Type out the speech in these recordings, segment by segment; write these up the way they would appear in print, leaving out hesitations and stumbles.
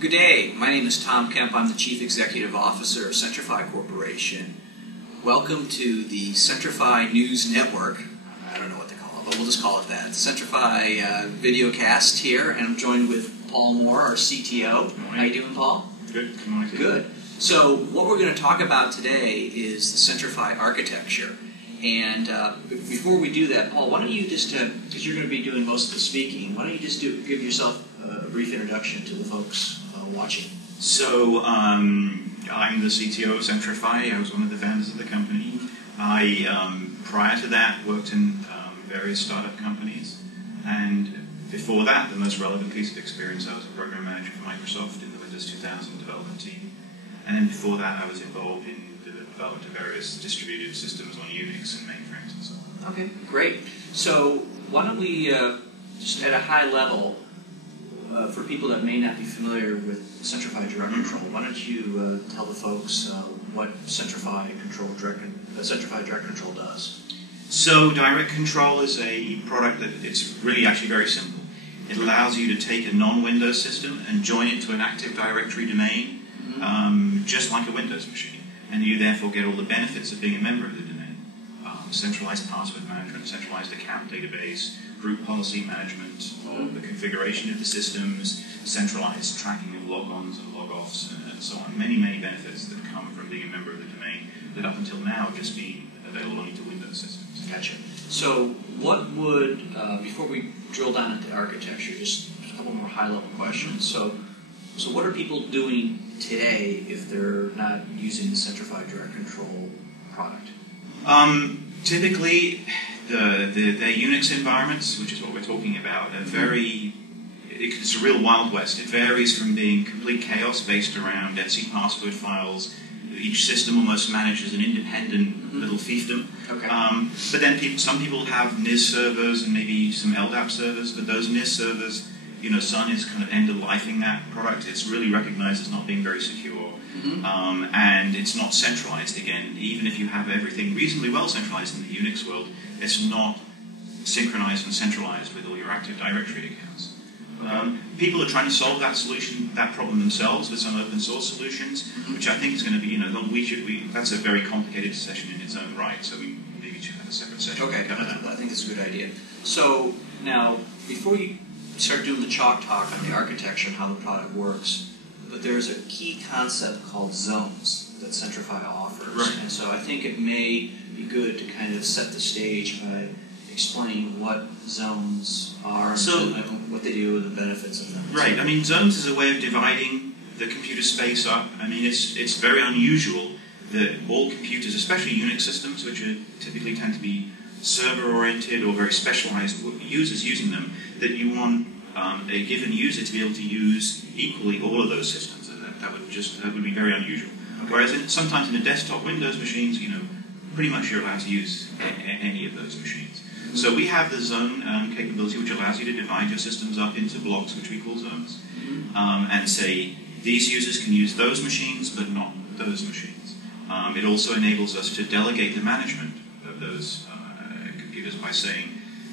Good day. My name is Tom Kemp. I'm the Chief Executive Officer of Centrify Corporation. Welcome to the Centrify News Network. I don't know what they call it, but we'll just call it that. Centrify videocast here, and I'm joined with Paul Moore, our CTO. How you doing, Paul? Good. Good morning. Good. So what we're going to talk about today is the Centrify Architecture. And before we do that, Paul, why don't you just, because you're going to be doing most of the speaking, why don't you just give yourself a brief introduction to the folks watching? So, I'm the CTO of Centrify. I was one of the founders of the company. I, prior to that, worked in various startup companies. And before that, the most relevant piece of experience, I was a program manager for Microsoft in the Windows 2000 development team. And then before that, I was involved in the development of various distributed systems on UNIX and mainframes and so on. Okay, great. So why don't we, just at a high level, for people that may not be familiar with Centrify Direct Control, why don't you tell the folks what Centrify Direct Control does? So Direct Control is a product that it's really actually very simple. It allows you to take a non-Windows system and join it to an Active Directory domain, just like a Windows machine. And you therefore get all the benefits of being a member of the domain. Centralized password management, centralized account database, group policy management, the configuration of the systems, centralized tracking of logons and logoffs, and so on. Many, many benefits that come from being a member of the domain that up until now have just been available only to Windows systems. Gotcha. So what would, before we drill down into architecture, just a couple more high-level questions. So what are people doing today if they're not using the Centrify Direct Control product? Typically, their Unix environments, which is what we're talking about, are it's a real Wild West. It varies from being complete chaos based around etc password files. Each system almost manages an independent little fiefdom. Okay. But then some people have Nss servers and maybe some LDAP servers, but those Nss servers, Sun is kind of end-of-lifing that product. It's really recognized as not being very secure. And it's not centralized again. Even if you have everything reasonably well centralized in the Unix world, it's not synchronized and centralized with all your Active Directory accounts. People are trying to solve that problem themselves with some open source solutions, which I think is going to be, that's a very complicated session in its own right, so we maybe should have a separate session. Okay, I think that's a good idea. So now, before you start doing the chalk talk on the architecture and how the product works, but there's a key concept called zones that Centrify offers. Right. And so I think it may be good to kind of set the stage by explaining what zones are and what they do and the benefits of them. Right. I mean, zones is a way of dividing the computer space up. I mean, it's very unusual that all computers, especially Unix systems, which typically tend to be server-oriented or very specialized users using them, that you want a given user to be able to use equally all of those systems. That would be very unusual. Okay. Whereas sometimes in a desktop Windows machines, pretty much you're allowed to use any of those machines. So we have the zone capability, which allows you to divide your systems up into blocks, which we call zones, and say these users can use those machines, but not those machines. It also enables us to delegate the management of those computers by saying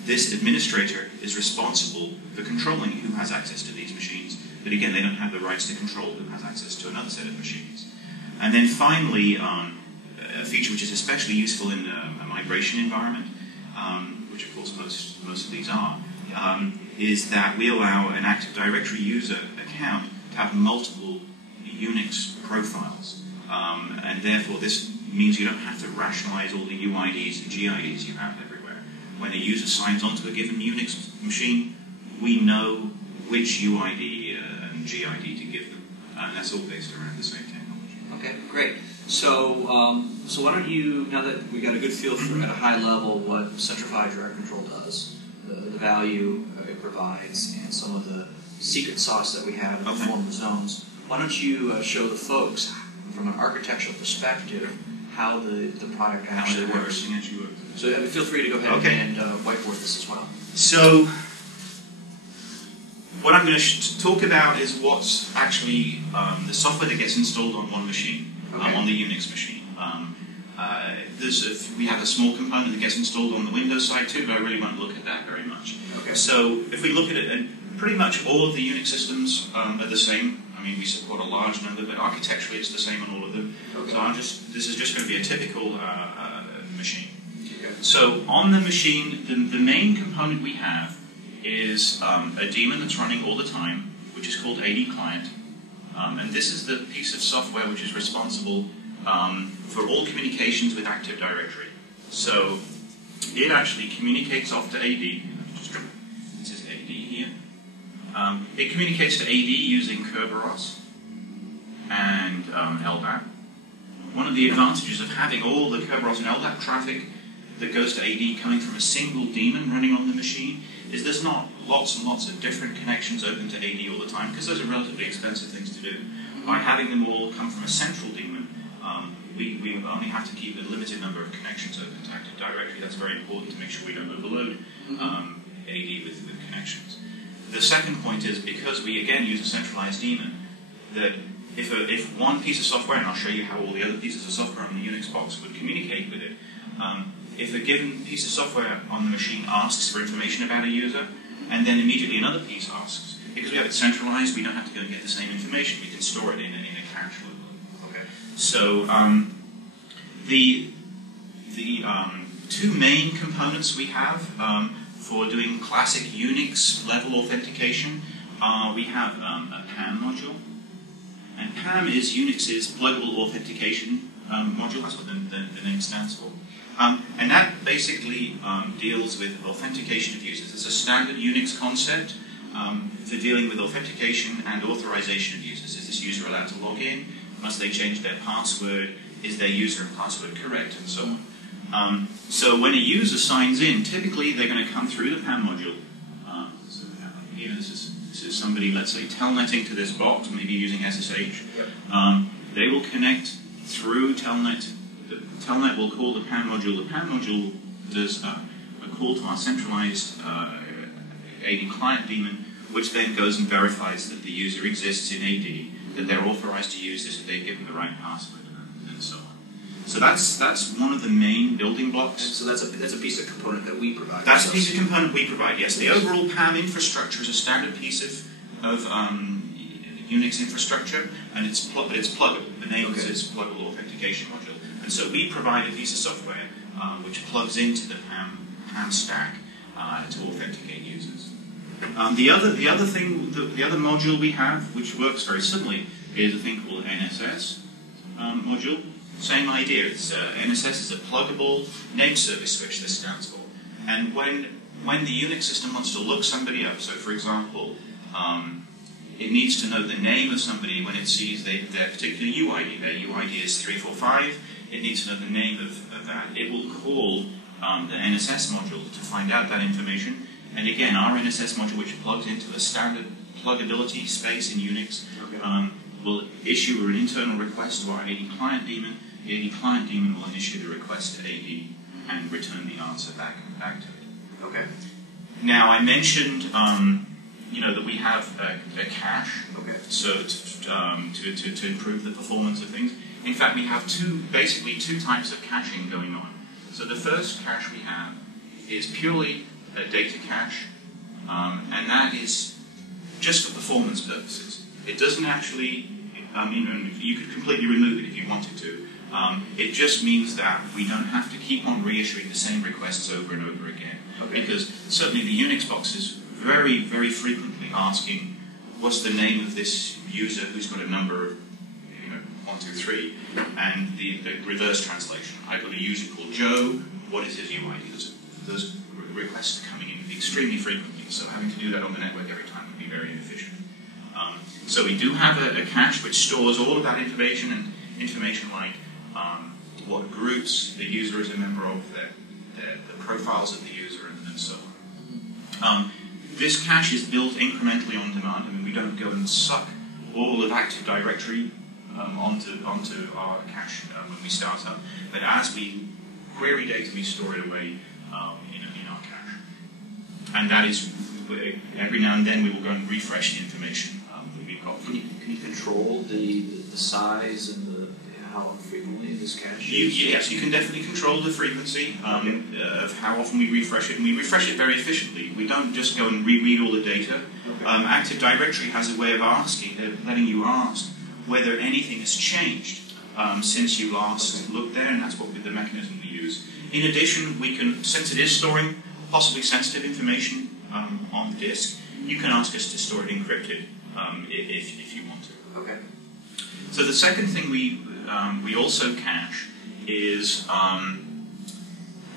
this administrator is responsible for controlling who has access to these machines, but again, they don't have the rights to control who has access to another set of machines. And then finally, a feature which is especially useful in a migration environment, which of course most of these are, is that we allow an Active Directory user account to have multiple Unix profiles. And therefore, this means you don't have to rationalize all the UIDs and GIDs you have everywhere. When a user signs onto a given Unix machine, we know which UID and GID to give them. And that's all based around the same technology. Okay, great. So why don't you, now that we got a good feel for at a high level what Centrify Direct Control does, the value it provides, and some of the secret sauce that we have in the form of zones, why don't you show the folks from an architectural perspective how the product actually works. So feel free to go ahead and whiteboard this as well. So what I'm going to talk about is what's actually the software that gets installed on one machine, on the Unix machine. We have a small component that gets installed on the Windows side too, but I really won't look at that very much. Okay. So if we look at it, pretty much all of the Unix systems are the same. I mean, we support a large number, but architecturally it's the same on all of them. Okay. So this is just going to be a typical machine. Okay. So on the machine, the main component we have is a daemon that's running all the time, which is called AD client. And this is the piece of software which is responsible for all communications with Active Directory. So it actually communicates off to AD. This is AD here. It communicates to AD using Kerberos and LDAP. One of the advantages of having all the Kerberos and LDAP traffic that goes to AD coming from a single daemon running on the machine is there's not lots and lots of different connections open to AD all the time, because those are relatively expensive things to do. By having them all come from a central daemon, we only have to keep a limited number of connections open to Active Directory. That's very important to make sure we don't overload AD with connections. The second point is, because we again use a centralized daemon, that if one piece of software, and I'll show you how all the other pieces of software on the Unix box would communicate with it, if a given piece of software on the machine asks for information about a user, and then immediately another piece asks, because we have it centralized, we don't have to go and get the same information. We can store it in a cache loop. Okay. So the two main components we have for doing classic Unix level authentication are we have a PAM module, and PAM is Unix's pluggable authentication module. That's what the name stands for. And that basically deals with authentication of users. It's a standard Unix concept for dealing with authentication and authorization of users. Is this user allowed to log in? Must they change their password? Is their user and password correct? And so on. So when a user signs in, typically they're going to come through the PAM module. So here, this is somebody, let's say, telnetting to this box, maybe using SSH. They will connect through telnet. The telnet will call the PAM module. The PAM module does a call to our centralized AD client daemon, which then goes and verifies that the user exists in AD, that they're authorized to use this, that they've given the right password, and so on. So that's one of the main building blocks. And so that's a piece of component that we provide. That's a piece of component we provide, yes. The overall PAM infrastructure is a standard piece of Unix infrastructure, and it's pluggable. The name is pluggable authentication module. And so we provide a piece of software which plugs into the PAM stack to authenticate users. The other module we have, which works very similarly, is a thing called Nss Module. Same idea. It's Nss is a pluggable name service switch. This stands for. And when the Unix system wants to look somebody up, so for example, it needs to know the name of somebody when it sees their particular UID. Their UID is 345. It needs to know the name of that. It will call the Nss module to find out that information. And again, our Nss module, which plugs into a standard pluggability space in Unix, will issue an internal request to our AD client daemon. The AD client daemon will initiate a request to AD and return the answer back to it. Okay. Now, I mentioned that we have a cache, so to improve the performance of things. In fact, we have basically two types of caching going on. So the first cache we have is purely a data cache, and that is just for performance purposes. It doesn't actually, you could completely remove it if you wanted to. It just means that we don't have to keep on reissuing the same requests over and over again. Because certainly the Unix box is very, very frequently asking, what's the name of this user who's got a number of 1, 2, 3, and the reverse translation. I've got a user called Joe, what is his UID? Those requests are coming in extremely frequently, so having to do that on the network every time would be very inefficient. So we do have a cache which stores all of that information, and information like what groups the user is a member of, the profiles of the user, and so on. This cache is built incrementally on demand. I mean, we don't go and suck all of Active Directory onto our cache when we start up, but as we query data, we store it away in our cache. And that is, every now and then we will go and refresh the information that we've got. Can you control the size and how frequently this cache? Yes, you can definitely control the frequency of how often we refresh it, and we refresh it very efficiently. We don't just go and reread all the data. Active Directory has a way of letting you ask whether anything has changed since you last looked there, and that's what the mechanism we use. In addition, we can, since it is storing possibly sensitive information on the disk, you can ask us to store it encrypted if you want to. Okay. So the second thing we also cache is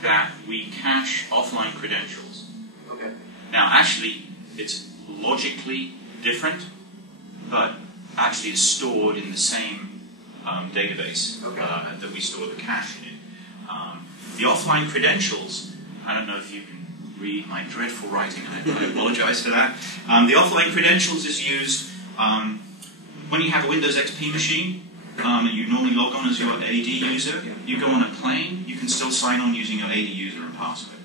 that we cache offline credentials. Okay. Now, actually, it's logically different, but actually it's stored in the same database that we store the cache in. The offline credentials, I don't know if you can read my dreadful writing, and I apologize for that. The offline credentials is used when you have a Windows XP machine, and you normally log on as your AD user. You go on a plane, you can still sign on using your AD user and password.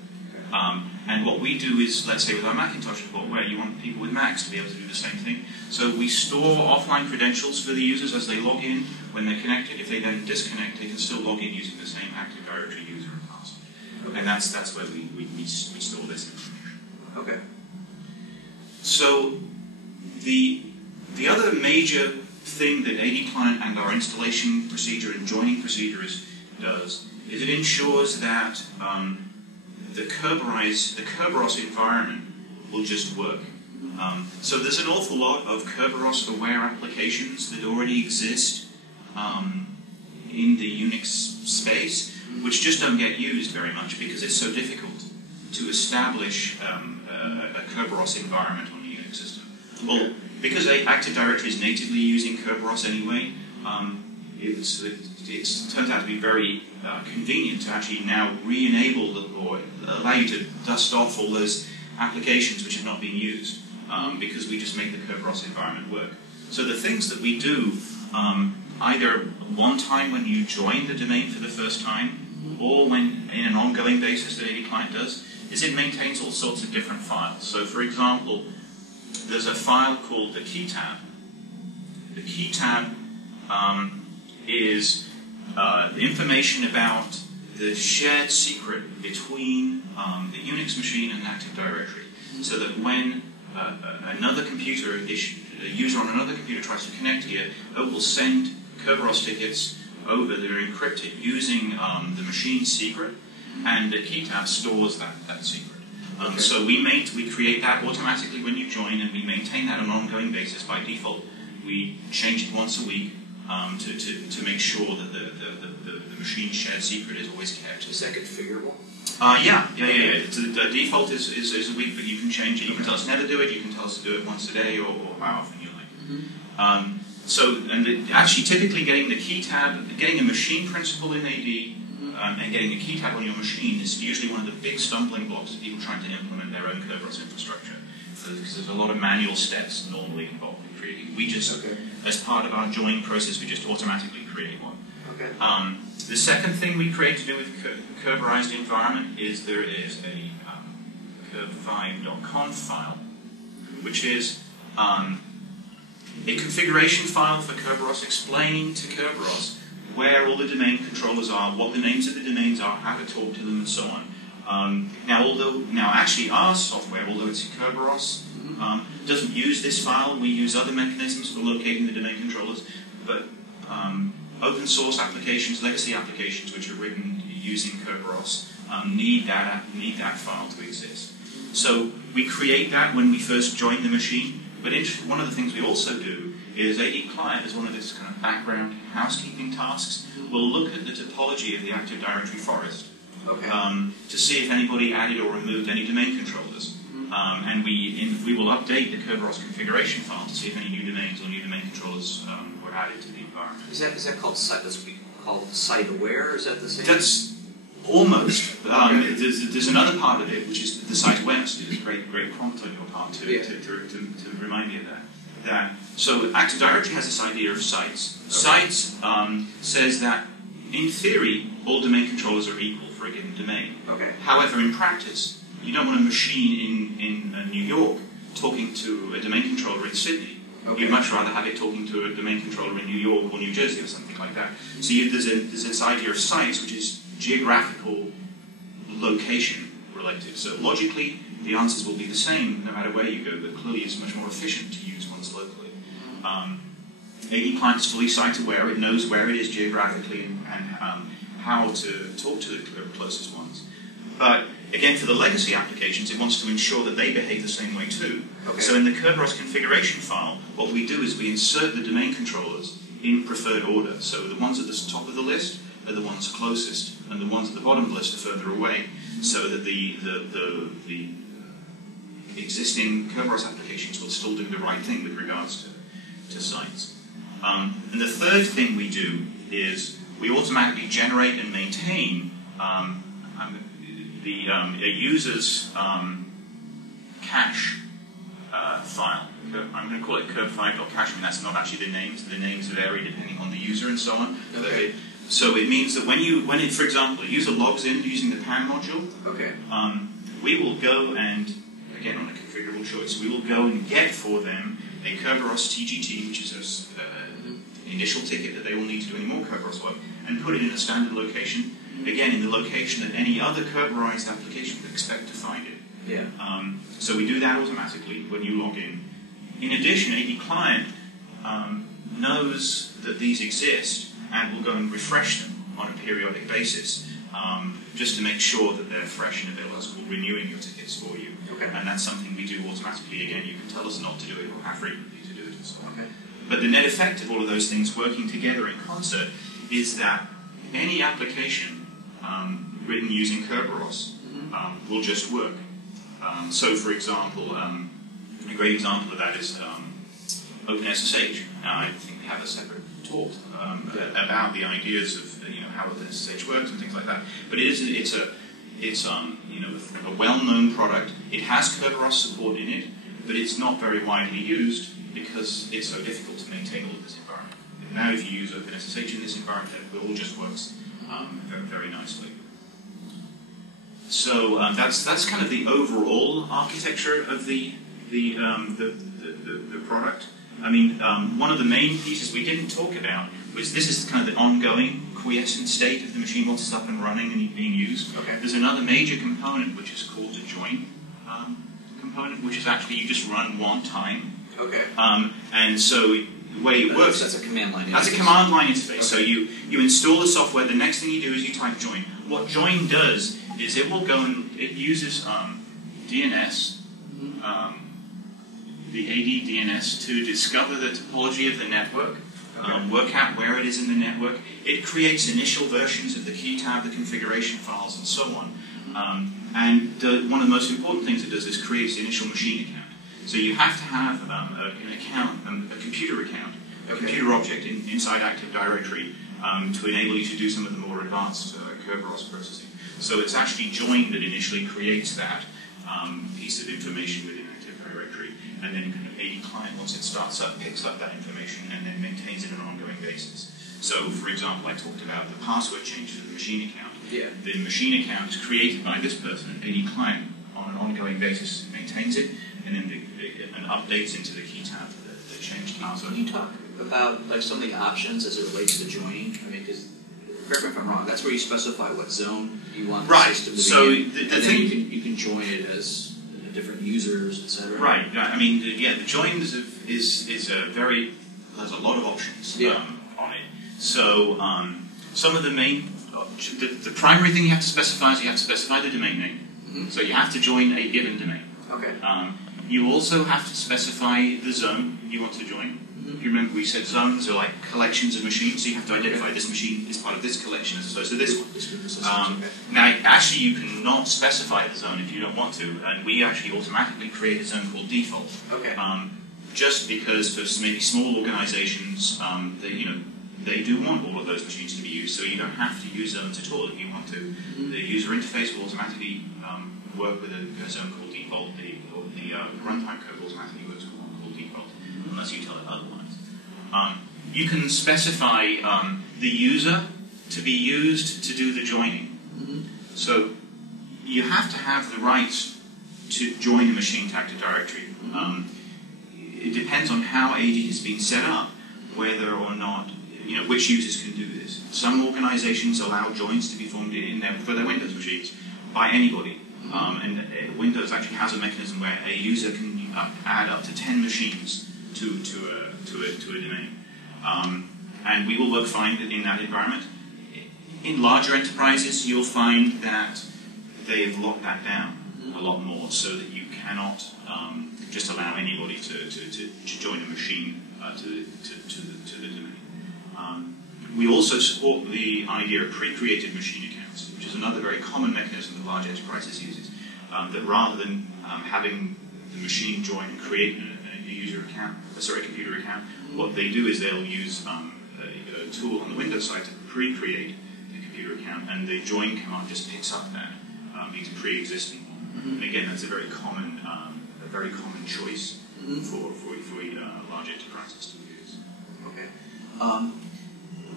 And what we do is, let's say with our Macintosh report, where you want people with Macs to be able to do the same thing. So we store offline credentials for the users as they log in when they're connected. If they then disconnect, they can still log in using the same Active Directory user and password. Okay. And that's where we store this information. Okay. So the other major thing that AD Client and our installation procedure and joining procedure does is it ensures that the Kerberos environment will just work. So there's an awful lot of Kerberos-aware applications that already exist in the UNIX space, which just don't get used very much because it's so difficult to establish a Kerberos environment on a UNIX system. Well, because Active Directory is natively using Kerberos anyway, it turns out to be very convenient to actually now re-enable or allow you to dust off all those applications which have not been used because we just make the Kerberos environment work. So the things that we do, either one time when you join the domain for the first time, or when in an ongoing basis that AD Client does, is it maintains all sorts of different files. So for example, there's a file called the key tab. The key tab is the information about the shared secret between the Unix machine and Active Directory, so that when another computer, a user on another computer tries to connect here, it will send Kerberos tickets over that are encrypted using the machine's secret, and the key tab stores that secret. So we create that automatically when you join, and we maintain that on an ongoing basis. By default, we change it once a week to make sure that the machine shared secret is always kept. Is that configurable? Yeah. The default is a week, but you can change it. You can tell us to never do it. You can tell us to do it once a day, or how often you like. Actually, typically getting the key tab, getting a machine principal in AD, and getting a key tab on your machine is usually one of the big stumbling blocks of people trying to implement their own Kerberos infrastructure. Because there's a lot of manual steps normally involved in creating. We just, as part of our join process, we just automatically create one. Okay. The second thing we create to do with Kerberized environment is there is a kerb5.conf file, which is a configuration file for Kerberos explaining to Kerberos where all the domain controllers are, what the names of the domains are, how to talk to them, and so on. Now actually our software, although it's Kerberos, doesn't use this file. We use other mechanisms for locating the domain controllers, but open source applications, legacy applications which are written using Kerberos need that file to exist. So we create that when we first join the machine. But one of the things we also do is AD Client, as one of its kind of background housekeeping tasks, will look at the topology of the Active Directory forest to see if anybody added or removed any domain controllers. And we will update the Kerberos configuration file to see if any new domains or new domain controllers were added to the environment. Is that called site aware? Is that the same? That's almost. There's another part of it which is the site awareness. It's a great prompt on your part to remind me of that. So Active Directory has this idea of sites. Sites says that in theory all domain controllers are equal for a given domain. However, in practice, you don't want a machine in New York talking to a domain controller in Sydney. You'd much rather have it talking to a domain controller in New York or New Jersey or something like that. So there's this idea of sites, which is geographical location related. So logically, the answers will be the same no matter where you go, but clearly it's much more efficient to use ones locally. AD client is fully site-aware. It knows where it is geographically and how to talk to the closest ones. But again, for the legacy applications, it wants to ensure that they behave the same way too. Okay. So in the Kerberos configuration file, what we do is we insert the domain controllers in preferred order. So the ones at the top of the list are the ones closest, and the ones at the bottom of the list are further away, so that the existing Kerberos applications will still do the right thing with regards to sites. And the third thing we do is we automatically generate and maintain a user's cache file. I'm going to call it curve5.cache. I mean, that's not actually the names. The names vary depending on the user and so on. Okay. So it means that for example, a user logs in using the PAN module, okay. We will go and, again on a configurable choice, we will go and get for them a Kerberos TGT, which is an initial ticket that they will need to do any more Kerberos work, and put it in a standard location, again in the location that any other Kerberized application would expect to find it. Yeah. So we do that automatically when you log in. In addition, AD client knows that these exist and will go and refresh them on a periodic basis, just to make sure that they're fresh and available, as we're renewing your tickets for you. Okay. And that's something we do automatically. Again, you can tell us not to do it or how frequently to do it and so on. Okay. But the net effect of all of those things working together in concert is that any application written using Kerberos will just work. So, for example, a great example of that is OpenSSH. Now, I think we have a separate talk about the ideas of how OpenSSH works and things like that. But it's a well-known product. It has Kerberos support in it, but it's not very widely used because it's so difficult to maintain all of this environment. And now, if you use OpenSSH in this environment, it all just works very, very nicely. So that's kind of the overall architecture of the product. I mean, one of the main pieces we didn't talk about was this is kind of the ongoing quiescent state of the machine once it's up and running and being used. Okay. There's another major component which is called a join component, which is actually you just run one time. Okay. And so the way it works... That's a command line interface. That's a command line interface. Okay. So you install the software, the next thing you do is you type join. What join does is it will go and it uses DNS, the AD DNS, to discover the topology of the network, work out where it is in the network. It creates initial versions of the key tab, the configuration files, and so on. And one of the most important things it does is creates the initial machine account. So you have to have an account, a computer account, a computer object inside Active Directory to enable you to do some of the more advanced Kerberos processing. So it's actually join that initially creates that piece of information within Active Directory, and then AD client, once it starts up, picks up that information and then maintains it on an ongoing basis. So, for example, I talked about the password change for the machine account. Yeah. The machine account is created by this person, AD client, on an ongoing basis, maintains it, and then and updates into the key tab the changed password. Can you talk about like some of the options as it relates to joining? I mean, because correct me if I'm wrong. That's where you specify what zone you want the system to be so in, the and thing then you can join it as different users, etc. Right. I mean, the join is a very there's a lot of options on it. So some of the main the primary thing you have to specify is you have to specify the domain name. Mm-hmm. So you have to join a given domain. Okay. You also have to specify the zone you want to join. If you remember, we said zones are like collections of machines, so you have to identify this machine is part of this collection as opposed to this one. Now, actually, you cannot specify the zone if you don't want to, and we actually automatically create a zone called default. Okay. Just because for maybe small organizations, they do want all of those machines to be used, so you don't have to use zones at all if you want to. Mm-hmm. The user interface will automatically work with a zone called default. The runtime code automatically works with one called default, unless you tell it otherwise. You can specify the user to be used to do the joining. Mm-hmm. So you have to have the rights to join a machine to Active Directory. It depends on how AD has been set up, whether or not, which users can do this. Some organizations allow joins to be formed for their Windows machines by anybody. Windows actually has a mechanism where a user can add up to 10 machines to a domain. And we will work fine in that environment. In larger enterprises, you'll find that they have locked that down a lot more, so that you cannot just allow anybody to join a machine to the domain. We also support the idea of pre-created machine accounts, which is another very common mechanism that large enterprises uses. That rather than having the machine join and create a computer account, what they do is they'll use a tool on the Windows side to pre-create the computer account, and the join command just picks up that these pre-existing one. And again, that's a very common choice for large enterprises to use. Okay.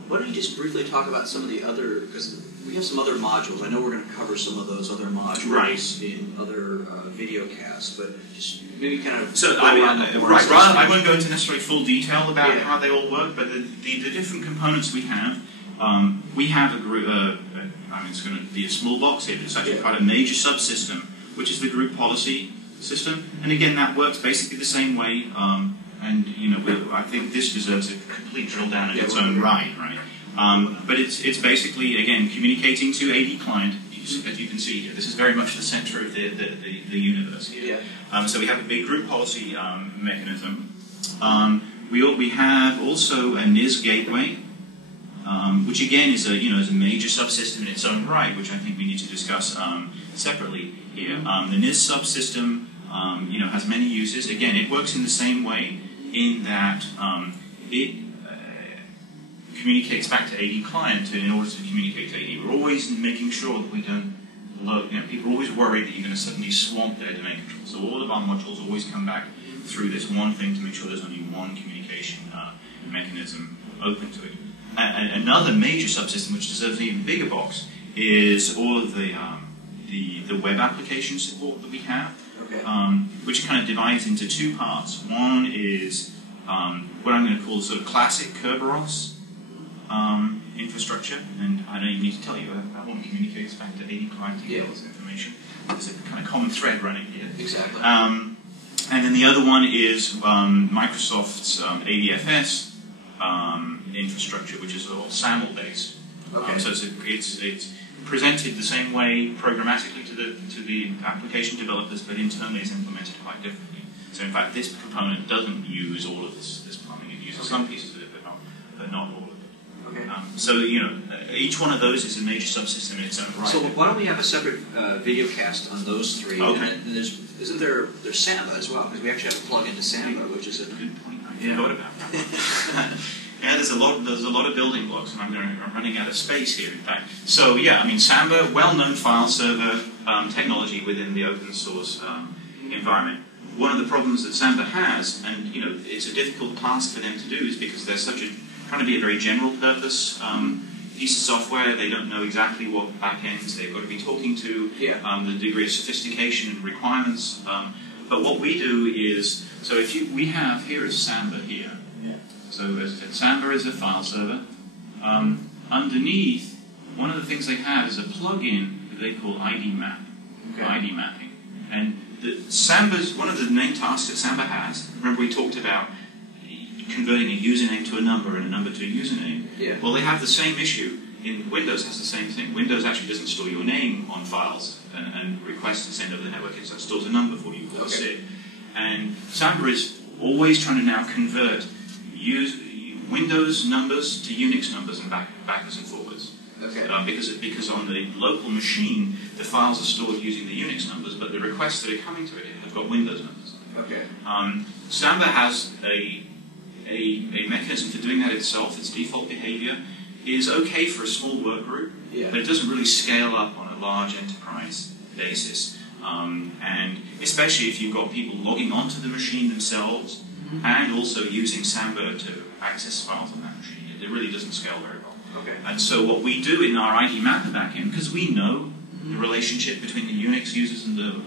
Why don't you just briefly talk about some of the other, because we have some other modules. I know we're going to cover some of those other modules in other video casts, but just maybe kind of I won't go into necessarily full detail about how they all work, but the different components we have a group. It's going to be a small box here, but it's actually quite a major subsystem, which is the group policy system. And again, that works basically the same way. I think this deserves a complete drill down in its own right? But it's basically, again, communicating to AD client. As you can see here, this is very much the center of the universe here. So we have a big group policy mechanism. We have also a Nss gateway, which again is a major subsystem in its own right, which I think we need to discuss separately here. The Nss subsystem has many uses. Again, it works in the same way in that it communicates back to AD client in order to communicate to AD. We're always making sure that we don't load. People are always worried that you're going to suddenly swamp their domain control. So all of our modules always come back through this one thing to make sure there's only one communication mechanism open to it. Another major subsystem, which deserves an even bigger box, is all of the web application support that we have, which kind of divides into two parts. One is what I'm going to call sort of classic Kerberos infrastructure, and I don't even need to tell you that one communicates back to AD client details information. There's a kind of common thread running here. Exactly. And then the other one is Microsoft's ADFS infrastructure, which is all SAML based. So it's presented the same way programmatically to the application developers, but internally it's implemented quite differently. So in fact, this component doesn't use all of this plumbing. It uses some pieces of it, but not all of it. So each one of those is a major subsystem in its own right. So why don't we have a separate video cast on those three? Okay. And isn't there's Samba as well? Because we actually have a plug into Samba, which is a good point. I forgot about that. Yeah, there's a lot of building blocks, and I'm running out of space here. In fact, so Samba, well-known file server technology within the open source environment. One of the problems that Samba has, and it's a difficult task for them to do, is because they're trying to be a very general purpose piece of software. They don't know exactly what backends they've got to be talking to, the degree of sophistication and requirements. But what we do is, so we have here is Samba here. So as I said, Samba is a file server. Underneath, one of the things they have is a plugin that they call ID map, ID mapping. And one of the main tasks that Samba has, remember we talked about converting a username to a number and a number to a username. Well, they have the same issue. Windows has the same thing. Windows actually doesn't store your name on files and requests to send over the network. It stores a number for you, called SID. And Samba is always trying to now convert Windows numbers to Unix numbers and backwards and forwards. Because on the local machine, the files are stored using the Unix numbers, but the requests that are coming to it have got Windows numbers. Samba has a mechanism for doing that itself. Its default behavior is okay for a small work group, but it doesn't really scale up on a large enterprise basis. And especially if you've got people logging onto the machine themselves and also using Samba to access files on that machine. It really doesn't scale very well. And so what we do in our ID mapper backend, because we know the relationship between the Unix users and the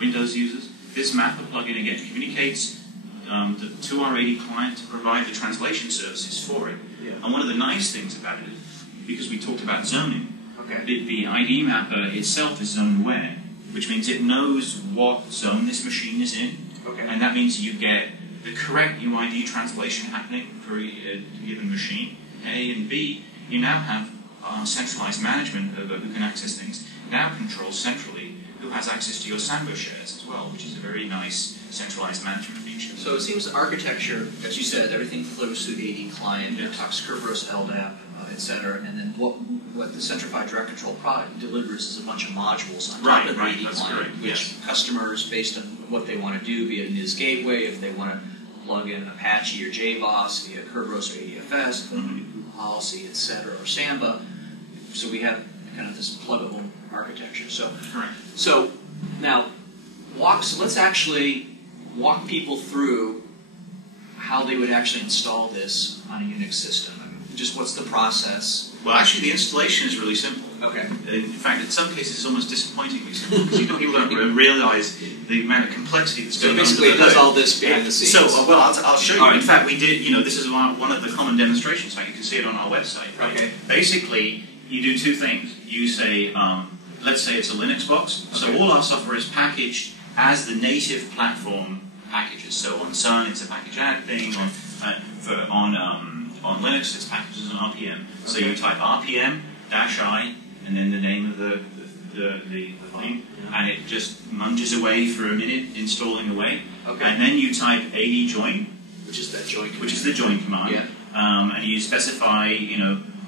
Windows users, this mapper plugin again communicates to our AD client to provide the translation services for it. And one of the nice things about it, because we talked about zoning, the ID mapper itself is zone aware. which means it knows what zone this machine is in, and that means you get the correct UID translation happening for a given machine, A, and B. You now have centralized management of who can access things, now controls centrally who has access to your Sambo shares as well, which is a very nice centralized management feature. So it seems the architecture, as you said, everything flows through the AD client, it talks Kerberos, LDAP, etc., and then what the Centrify Direct Control product delivers is a bunch of modules on top of the AD client, which customers, based on what they want to do, be it Nss Gateway, if they want to plug in Apache or JBoss via Kerberos or ADFS, group policy, etc., or Samba. So we have kind of this pluggable architecture. So now, let's actually walk people through how they would actually install this on a Unix system. I mean, just what's the process? Well, actually, the installation is really simple. Okay. In fact, in some cases, it's almost disappointingly simple because people don't realize the amount of complexity that's going on. So basically, it does all this behind the scenes. So, well, I'll show you. In fact, we did. This is one of the common demonstrations. Like you can see it on our website. Right? Okay. Basically, you do two things. You say, let's say it's a Linux box. So all our software is packaged as the native platform packages. So on Sun, it's a package add thing. On Linux, it's packaged as an RPM. So you type RPM-I and then the name of the thing, and it just munges away for a minute, installing away. Okay. And then you type AD join, which is that join command. Which is the join command. Yeah. And you specify,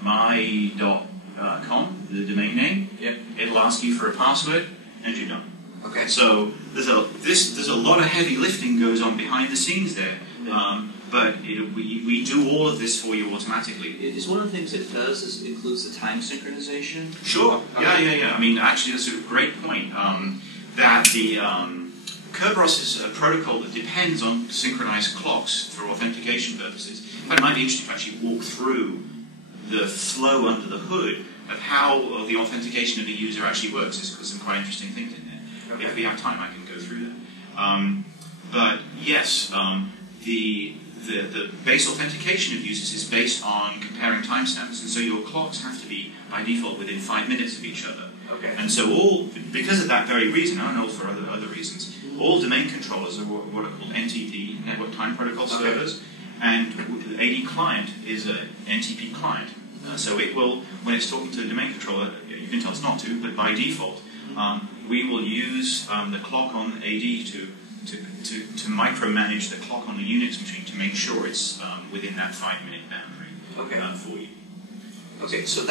my.com, the domain name. Yep. It'll ask you for a password, and you're done. Okay. So there's a lot of heavy lifting goes on behind the scenes there. But we do all of this for you automatically. Is one of the things it does includes the time synchronization? Sure. Okay. Yeah. I mean, actually, that's a great point. That the Kerberos is a protocol that depends on synchronized clocks for authentication purposes. In fact, it might be interesting to actually walk through the flow under the hood of how the authentication of a user actually works. There's some quite interesting things in there. Okay. If we have time, I can go through that. But yes, the base authentication of users is based on comparing timestamps, and so your clocks have to be, by default, within 5 minutes of each other. Okay. And so because of that very reason, and also for other reasons, all domain controllers are what are called NTP, Network Time Protocol servers, and the AD client is an NTP client. So it will, when it's talking to a domain controller, you can tell it's not to, but by default, we will use the clock on AD to micromanage the clock on the Unix machine to make sure it's within that 5-minute boundary for you. Okay, so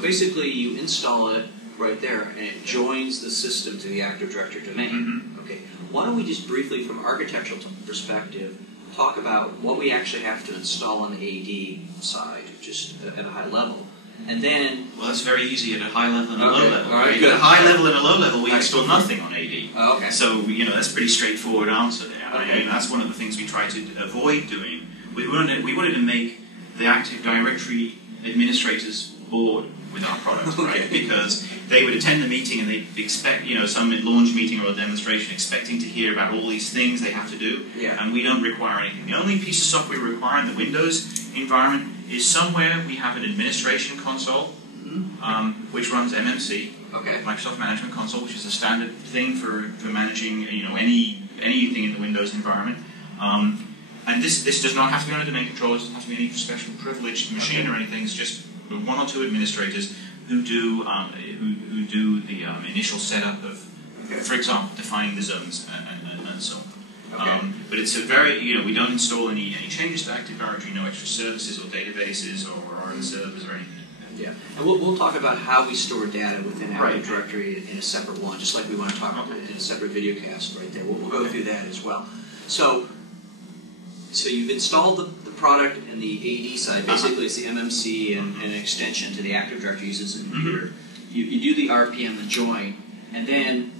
basically you install it right there, and it joins the system to the Active Directory domain. Mm-hmm. Okay, why don't we just briefly, from architectural perspective, talk about what we actually have to install on the AD side, just at a high level. And then... Well, that's very easy at a high level and a low level. All right, at a high level and a low level, we install nothing on AD. Oh, okay. So, that's a pretty straightforward answer there. Okay. And that's one of the things we try to avoid doing. We wanted to make the Active Directory administrators bored with our product, right? Because they would attend the meeting and they'd expect, some launch meeting or a demonstration expecting to hear about all these things they have to do. Yeah. And we don't require anything. The only piece of software we require in the Windows environment is somewhere we have an administration console, which runs MMC, Microsoft Management Console, which is a standard thing for managing anything in the Windows environment. And this does not have to be on a domain controller. It doesn't have to be any special privileged machine or anything. It's just one or two administrators who do the initial setup of, for example, defining the zones and so on. Okay. But it's a very, we don't install any changes to Active Directory, no extra services or databases or servers or anything. Yeah, and we'll talk about how we store data within Active Directory in a separate one, just like we want to talk about in a separate video cast right there. We'll go through that as well. So you've installed the product in the AD side. Basically, it's the MMC and an extension to the Active Directory uses in here. You do the RPM and join, and then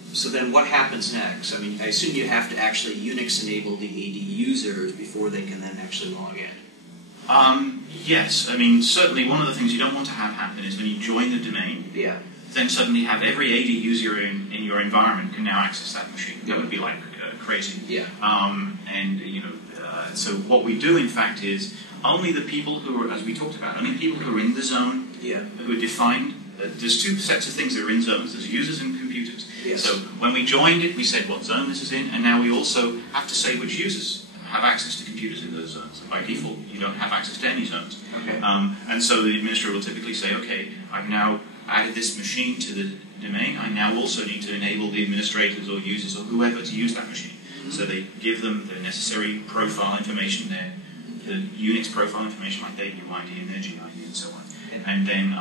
what happens next? I mean, I assume you have to actually Unix enable the AD users before they can then actually log in. Yes. I mean, certainly one of the things you don't want to have happen is when you join the domain, then suddenly have every AD user in your environment can now access that machine. That would be like crazy. Yeah. So what we do, in fact, is only the people who are, as we talked about, only people who are in the zone, who are defined. There's two sets of things that are in zones. There's users and computers. Yes. So when we joined it, we said what zone this is in, and now we also have to say which users have access to computers in those zones. By default, you don't have access to any zones. Okay. And so the administrator will typically say, okay, I've now added this machine to the domain. I now also need to enable the administrators or users or whoever to use that machine. So they give them the necessary profile information there, the Unix profile information like their UID and their GID and so on. And then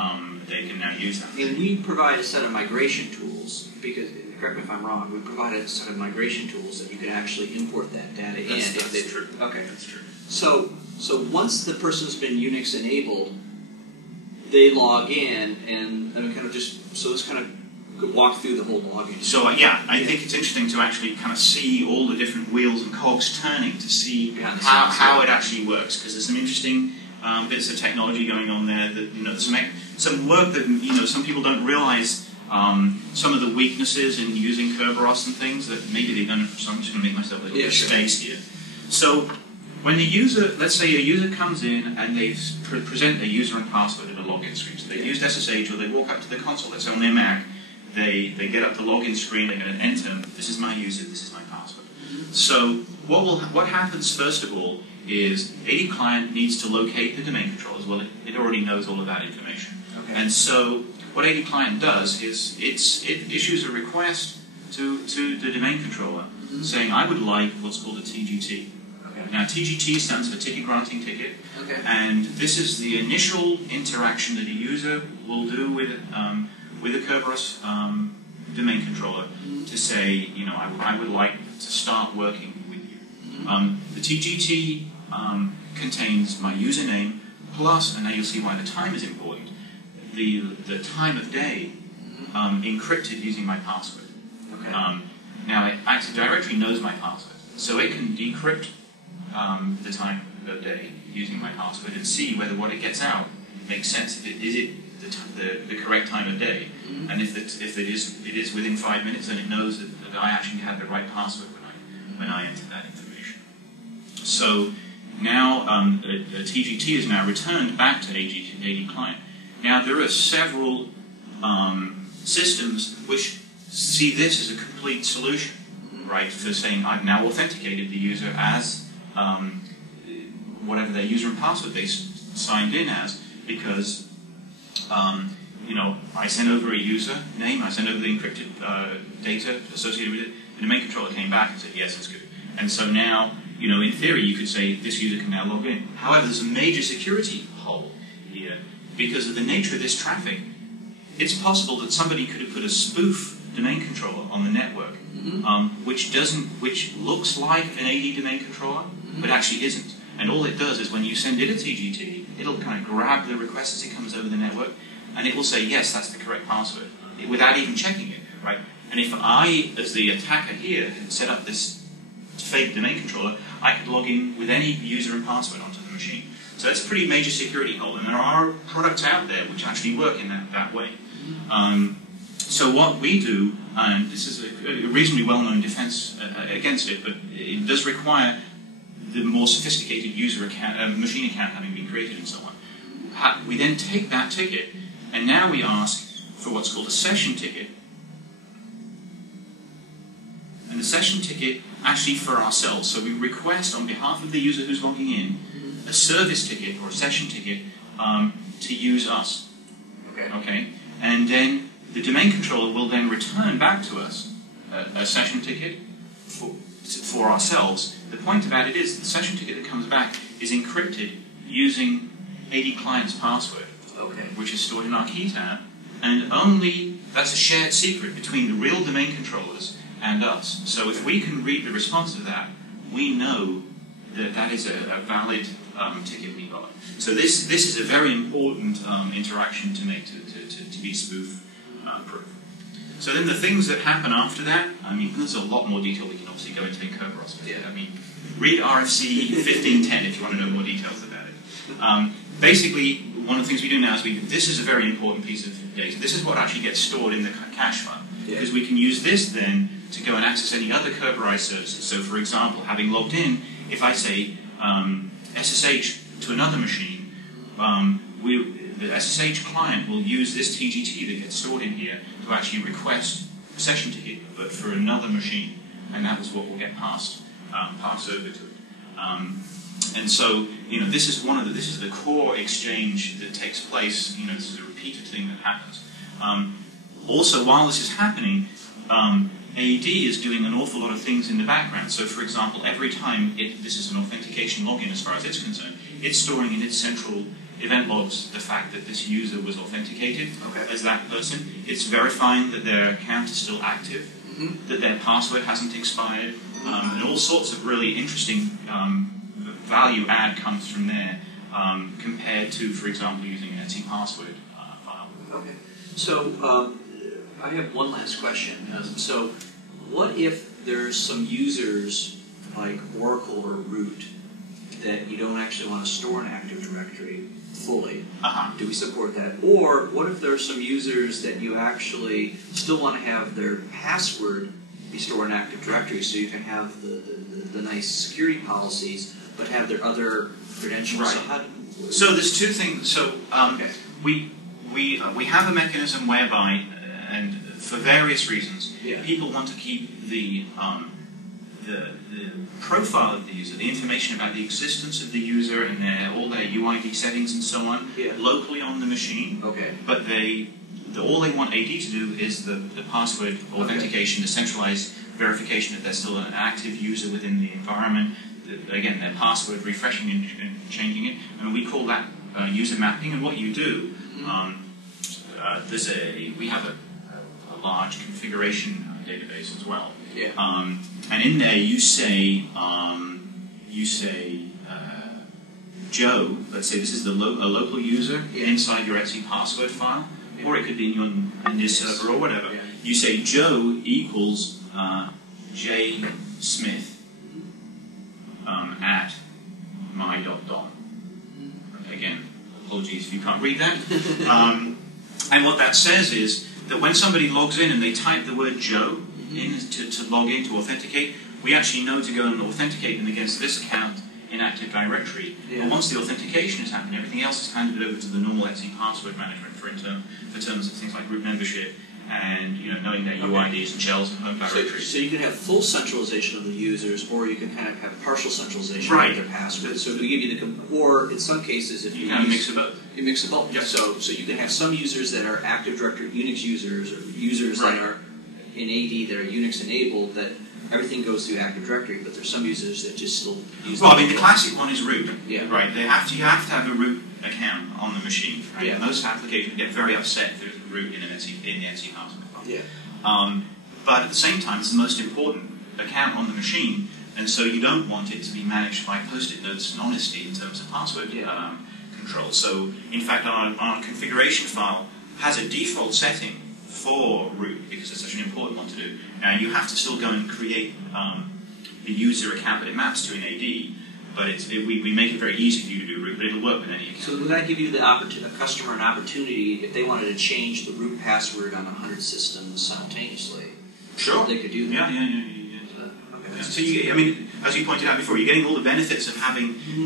they can now use that. And we provide a set of migration tools, because, correct me if I'm wrong, we provide a set of migration tools that you can actually import that data in. That's true. Okay. That's true. So once the person's been Unix enabled, they log in, and kind of just, so let's kind of walk through the whole login. So yeah, I think it's interesting to actually kind of see all the different wheels and cogs turning to see how it actually works, because there's some interesting bits of technology going on there that some work that some people don't realize. Some of the weaknesses in using Kerberos and things that maybe they've done. So I'm just going to make myself a little space here. So when the user, let's say a user comes in and they present their user and password in a login screen. So they've used SSH, or they walk up to the console, let's say on their Mac, they get up the login screen, they're going to enter, this is my user, this is my password. So what happens first of all is AD client needs to locate the domain controllers. Well, it already knows all of that information. Okay. And so what AD client does is it issues a request to the domain controller saying, I would like what's called a TGT. Okay. Now, TGT stands for Ticket Granting Ticket, Okay. and this is the initial interaction that a user will do with a Kerberos domain controller to say, I would like to start working with you. The TGT contains my username plus, and now you'll see why the time is important, the time of day encrypted using my password. Okay. Now, Active Directory knows my password, so it can decrypt the time of day using my password and see whether what it gets out makes sense. Is it the correct time of day? And if it is within 5 minutes, then it knows that I actually had the right password when I entered that information. So now a TGT is now returned back to AD client. Now there are several systems which see this as a complete solution, right? For saying I've now authenticated the user as whatever their user and password they signed in as, because I sent over a user name, I sent over the encrypted data associated with it, and the domain controller came back and said, yes, it's good. And so now, in theory, you could say this user can now log in. However, there's a major security hole here. Because of the nature of this traffic, it's possible that somebody could have put a spoof domain controller on the network, which looks like an AD domain controller, but actually isn't. And all it does is when you send it a TGT, it'll kind of grab the request as it comes over the network, and it will say, yes, that's the correct password, without even checking it, right? And if I, as the attacker here, had set up this fake domain controller, I could log in with any user and password onto the machine. So that's a pretty major security hole, and there are products out there which actually work in that way. So what we do, and this is a reasonably well-known defense against it, but it does require the more sophisticated user account, machine account having been created and so on. We then take that ticket, and now we ask for what's called a session ticket. And the session ticket actually for ourselves. So we request on behalf of the user who's logging in a service ticket or a session ticket to use us. Okay? And then the domain controller will then return back to us a session ticket for ourselves. The point about it is the session ticket that comes back is encrypted using AD client's password, which is stored in our key tab, and only that's a shared secret between the real domain controllers and us. So if we can read the response to that, we know that is a valid ticket we got. So this is a very important interaction to make to be spoof proof. So then the things that happen after that, there's a lot more detail we can obviously go into in Kerberos. Read RFC 1510 if you want to know more details about it. Basically, one of the things we do now is this is a very important piece of data. This is what actually gets stored in the cache file. Because we can use this then to go and access any other Kerberized services. So for example, having logged in, if I say SSH to another machine, the SSH client will use this TGT that gets stored in here to actually request session ticket, but for another machine, and that was what will get passed over to it. And so, this is this is the core exchange that takes place. This is a repeated thing that happens. Also, while this is happening, AD is doing an awful lot of things in the background. So, for example, every time this is an authentication login as far as it's concerned, it's storing in its central event logs the fact that this user was authenticated as that person. It's verifying that their account is still active, that their password hasn't expired, and all sorts of really interesting value add comes from there compared to, for example, using an Etsy password file. Okay. So I have one last question. So what if there's some users like Oracle or root that you don't actually want to store in Active Directory fully? Do we support that? Or what if there's some users that you actually still want to have their password be stored in Active Directory so you can have the nice security policies but have their other credentials? Right. So there's two things. So we have a mechanism whereby, and for various reasons, people want to keep the profile of the user, the information about the existence of the user and all their UID settings and so on, locally on the machine. But all they want AD to do is the password authentication, the centralized verification that they're still an active user within the environment. Again, their password, refreshing and changing it, and we call that user mapping. And what you do, we have a large configuration database as well. And in there you say Joe. Let's say this is a local user inside your Etsy password file, or it could be in your server or whatever. You say Joe equals J Smith at my.dom. Again, apologies if you can't read that. And what that says is that when somebody logs in and they type the word Joe in to log in, to authenticate, we actually know to go and authenticate them against this account in Active Directory. But once the authentication has happened, everything else is handed over to the normal Etsy password management for terms of things like group membership and knowing their UIDs and shells and home directories. So you can have full centralization of the users, or you can kind of have partial centralization of their passwords. So we give you or in some cases, if you kind of mix of both. You mix of both. So you can have some users that are Active Directory Unix users, or users that are in AD that are Unix enabled, that everything goes through Active Directory, but there's some users that just still use. Well, the classic one is root. Right. You have to have a root account on the machine. Right? Most applications get very upset if there's a root in the Etsy password file. But at the same time, it's the most important account on the machine, and so you don't want it to be managed by post-it notes and honesty in terms of password control. So, in fact, our configuration file has a default setting for root because it's such an important one to do. Now, you have to still go and create the user account that it maps to in AD, but we make it very easy for you to do root, but it'll work with any account. So would that give you the customer an opportunity, if they wanted to change the root password on 100 systems simultaneously? Sure. They could do that? Yeah. So, as you pointed out before, you're getting all the benefits of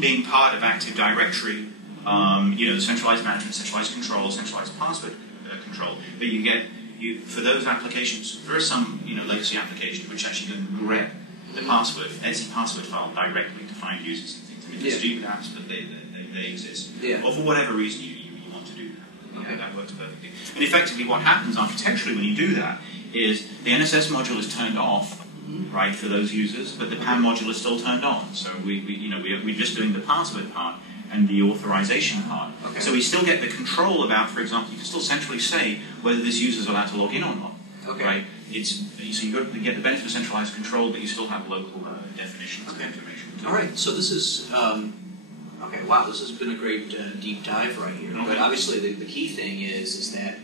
being part of Active Directory, centralized management, centralized control, centralized password control, but for those applications, there are some legacy applications which actually go and grep the Etsy password file directly to find users and things. They're stupid apps, but they exist. Or for whatever reason you want to do that. That works perfectly. And effectively, what happens architecturally when you do that is the Nss module is turned off, right, for those users, but the PAM module is still turned on. So we're just doing the password part and the authorization part. So we still get the control about, for example, you can still centrally say whether this user is allowed to log in or not. Right? So you get the benefit of centralized control, but you still have local definitions of information. All right. So this is wow. This has been a great deep dive right here. But obviously, the key thing is that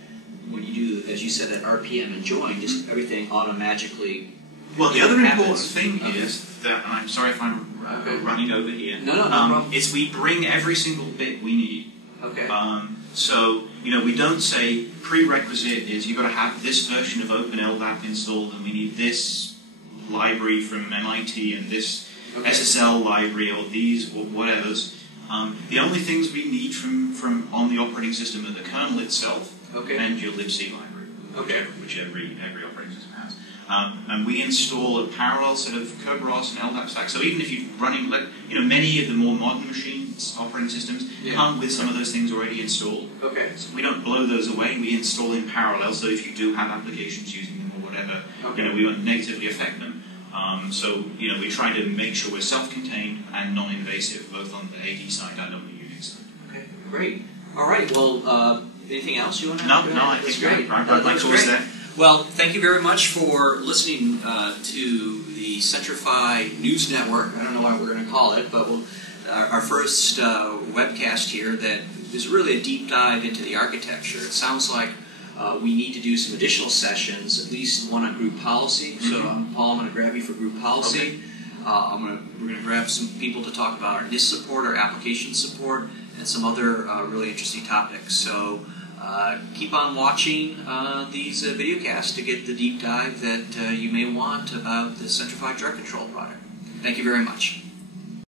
when you do, as you said, that RPM and join, just everything automatically. Well, the other important thing is that, and I'm sorry if I'm running over here. No problem. Is we bring every single bit we need. So, we don't say prerequisite is you've got to have this version of OpenLDAP installed, and we need this library from MIT and this SSL library or these or whatever's. The only things we need from on the operating system are the kernel itself and your libc library, which every operating system has. And we install a parallel set of Kerberos and LDAP stack. So even if you're running, many of the more modern machines, operating systems, come with some of those things already installed. Okay. So we don't blow those away. We install in parallel. So if you do have applications using them or whatever, we won't negatively affect them. We try to make sure we're self-contained and non-invasive, both on the AD side and on the UNIX side. Okay, great. All right. Well, anything else you want to add? No, I think great. That's great. There. Well, thank you very much for listening to the Centrify News Network. I don't know what we're going to call it, but our first webcast here that is really a deep dive into the architecture. It sounds like we need to do some additional sessions, at least one on group policy. So, Paul, I'm going to grab you for group policy. Okay. We're going to grab some people to talk about our Nss support, our application support, and some other really interesting topics. So keep on watching these videocasts to get the deep dive that you may want about the Centrify Direct Control product. Thank you very much.